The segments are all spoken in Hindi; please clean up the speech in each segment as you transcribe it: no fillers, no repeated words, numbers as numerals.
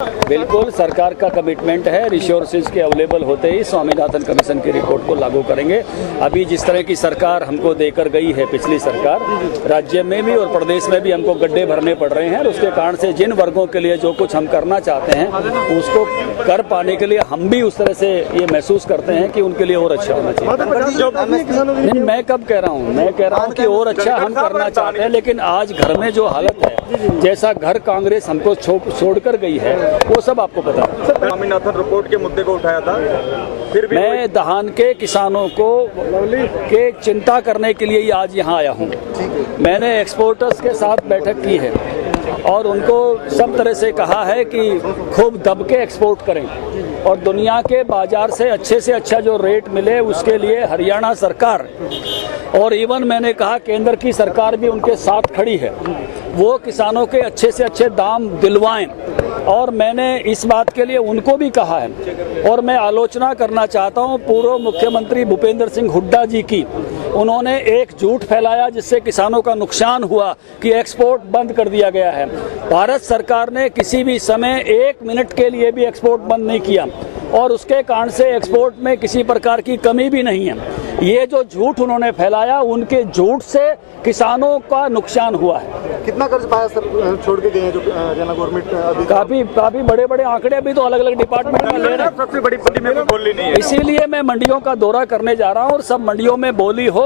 बिल्कुल सरकार का कमिटमेंट है, रिसोर्सेज के अवेलेबल होते ही स्वामीनाथन कमीशन की रिपोर्ट को लागू करेंगे। अभी जिस तरह की सरकार हमको देकर गई है पिछली सरकार, राज्य में भी और प्रदेश में भी हमको गड्ढे भरने पड़ रहे हैं और उसके कारण से जिन वर्गों के लिए जो कुछ हम करना चाहते हैं उसको कर पाने के लिए हम भी उस तरह से ये महसूस करते हैं कि उनके लिए और अच्छा होना चाहिए। नहीं, मैं कब कह रहा हूँ, मैं कह रहा हूँ कि और अच्छा हम करना चाहते हैं, लेकिन आज घर में जो हालत है, जैसा घर कांग्रेस हमको छोड़कर गई है, वो सब आपको पता है। स्वामीनाथन रिपोर्ट के मुद्दे को उठाया था, फिर भी मैं दहान के किसानों को के चिंता करने के लिए ही आज यहाँ आया हूँ। मैंने एक्सपोर्टर्स के साथ बैठक की है और उनको सब तरह से कहा है कि खूब दब के एक्सपोर्ट करें और दुनिया के बाजार से अच्छा जो रेट मिले उसके लिए हरियाणा सरकार और इवन मैंने कहा केंद्र की सरकार भी उनके साथ खड़ी है, वो किसानों के अच्छे से अच्छे दाम दिलवाएं। और मैंने इस बात के लिए उनको भी कहा है और मैं आलोचना करना चाहता हूं पूर्व मुख्यमंत्री भूपेंद्र सिंह हुड्डा जी की। उन्होंने एक झूठ फैलाया जिससे किसानों का नुकसान हुआ कि एक्सपोर्ट बंद कर दिया गया है। भारत सरकार ने किसी भी समय 1 मिनट के लिए भी एक्सपोर्ट बंद नहीं किया और उसके कारण से एक्सपोर्ट में किसी प्रकार की कमी भी नहीं है। ये जो झूठ उन्होंने फैलाया, उनके झूठ से किसानों का नुकसान हुआ है। कितना कर्ज पाया सर छोड़ के गए हैं जो हरियाणा गवर्नमेंट अभी? काफी बड़े बड़े आंकड़े भी तो अलग अलग डिपार्टमेंट में ले रहे हैं। सबसे बड़ी मंडी में बोली नहीं है, इसीलिए मैं मंडियों का दौरा करने जा रहा हूँ और सब मंडियों में बोली हो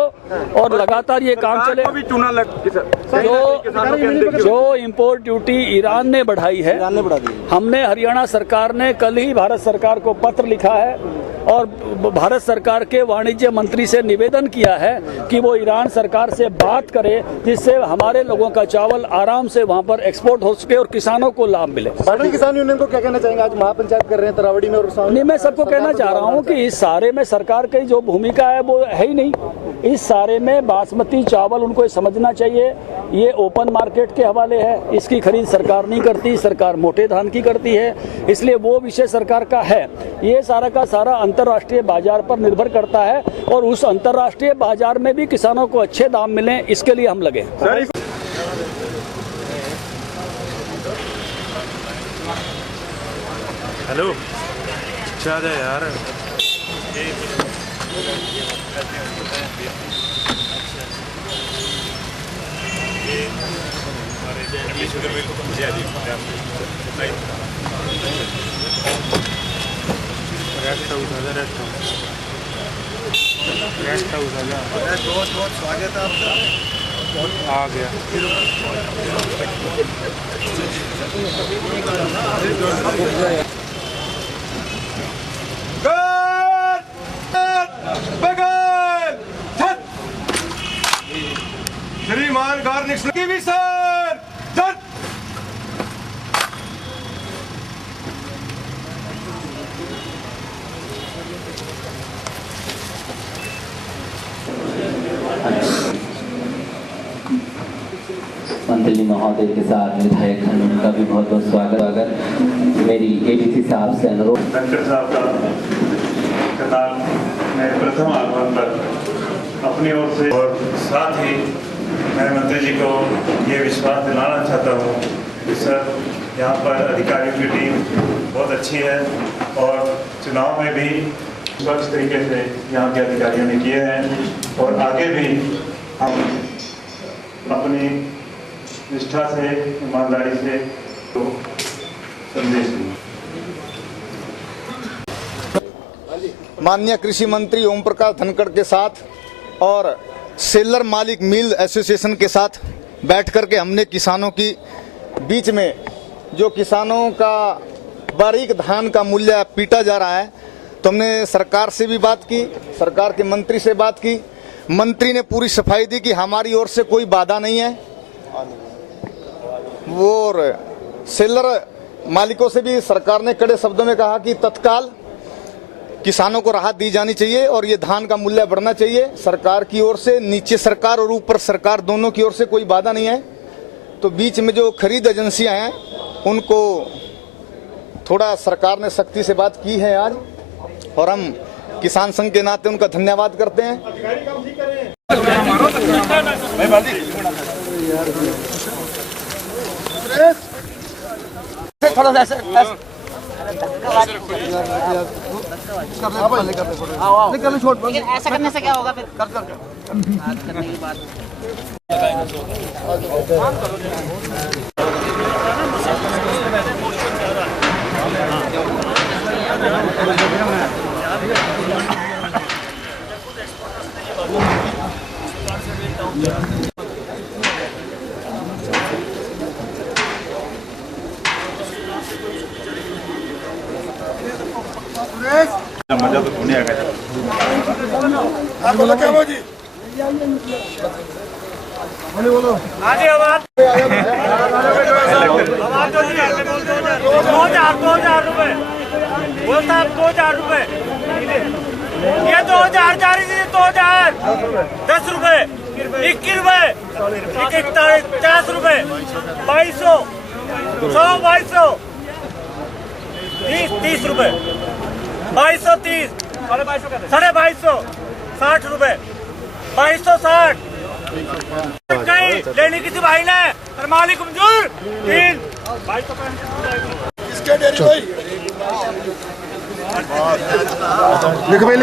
और लगातार ये काम चले। जो इम्पोर्ट ड्यूटी ईरान ने बढ़ाई है, हमने हरियाणा सरकार ने कल ही भारत सरकार को पत्र लिखा है और भारत सरकार के वाणिज्य मंत्री से निवेदन किया है कि वो ईरान सरकार से बात करे जिससे हमारे लोगों का चावल आराम से वहाँ पर एक्सपोर्ट हो सके और किसानों को लाभ मिले। भारतीय किसान यूनियन को क्या कहना चाहेंगे? आज महापंचायत कर रहे हैं तरावड़ी में और नहीं, मैं सबको कहना चाह रहा हूँ कि इस सारे में सरकार की जो भूमिका है वो है ही नहीं। इस सारे में बासमती चावल उनको समझना चाहिए, ये ओपन मार्केट के हवाले है, इसकी खरीद सरकार नहीं करती, सरकार मोटे धान की करती है, इसलिए वो विषय सरकार का है। ये सारा का सारा अंतर्राष्ट्रीय बाजार पर निर्भर करता है और उस अंतर्राष्ट्रीय बाजार में भी किसानों को अच्छे दाम मिलें, इसके लिए हम लगे। हेलो, क्या है यार? रेस्ट हाउस बहुत स्वागत है आपका। आ गया श्रीमान गार्निक्स की भी सर जट। मंत्री जी महोदय के साथ विधायक का भी बहुत बहुत स्वागत। मेरी एडीसी साहब से अनुरोध, डॉक्टर साहब का कतार में प्रथम आगमन पर अपनी ओर से और साथ ही मैं मंत्री जी को ये विश्वास दिलाना चाहता हूँ कि सर यहाँ पर अधिकारियों की टीम बहुत अच्छी है और चुनाव में भी स्वच्छ तरीके से यहाँ के अधिकारियों ने किए हैं और आगे भी हम अपनी निष्ठा से, ईमानदारी से तो संदेश दें। माननीय कृषि मंत्री ओम प्रकाश धनखड़ के साथ और सेलर मालिक मिल एसोसिएशन के साथ बैठ कर के हमने किसानों की बीच में जो किसानों का बारीक धान का मूल्य पीटा जा रहा है, तो हमने सरकार से भी बात की, सरकार के मंत्री से बात की। मंत्री ने पूरी सफाई दी कि हमारी ओर से कोई बाधा नहीं है। और सेलर मालिकों से भी सरकार ने कड़े शब्दों में कहा कि तत्काल किसानों को राहत दी जानी चाहिए और ये धान का मूल्य बढ़ना चाहिए। सरकार की ओर से, नीचे सरकार और ऊपर सरकार दोनों की ओर से कोई बाधा नहीं है। तो बीच में जो खरीद एजेंसियां हैं उनको थोड़ा सरकार ने सख्ती से बात की है आज, और हम किसान संघ के नाते उनका धन्यवाद करते हैं। थोड़ा सा ऐसे लेकिन ऐसा करने से क्या होगा फिर? बात करने की बात मजा तो दुनिया का है। ये 2000 जा रही थी, 2000 10 रुपए, 21 रुपए, 50 रुपए, 2200, 100, 2200, 30 रुपए, 2230, 2250, 60 रुपए, 2260। कहीं लेने की थी भाई ने, और मालिक मंजूर 3 2250। लिख भाई